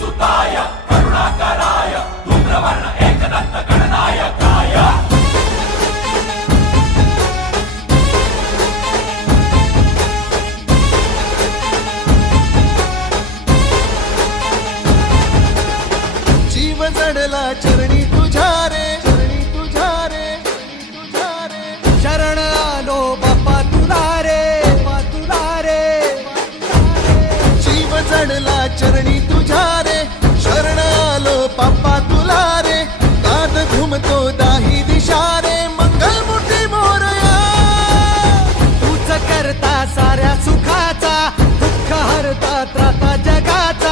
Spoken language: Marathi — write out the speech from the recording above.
सुताय करुणाकराय धूम्रवर्ण एकदंत गणनायकाय। जीव जडला चरणी तुझ्या रे, चरणी तुझ्या रे, तुझ्या रे शरण आलो बाप्पा तुला रे, बाप्पा तुला रे। जीव जडला चरणी तुझ्या रे, शरण आलो बाप्पा तुला रे। दाद घुमतो दाही दिशा रे, मंगल मूर्ती मोरया। तूच करता साऱ्या सुखाचा, दुःख हरता त्राता जगाचा।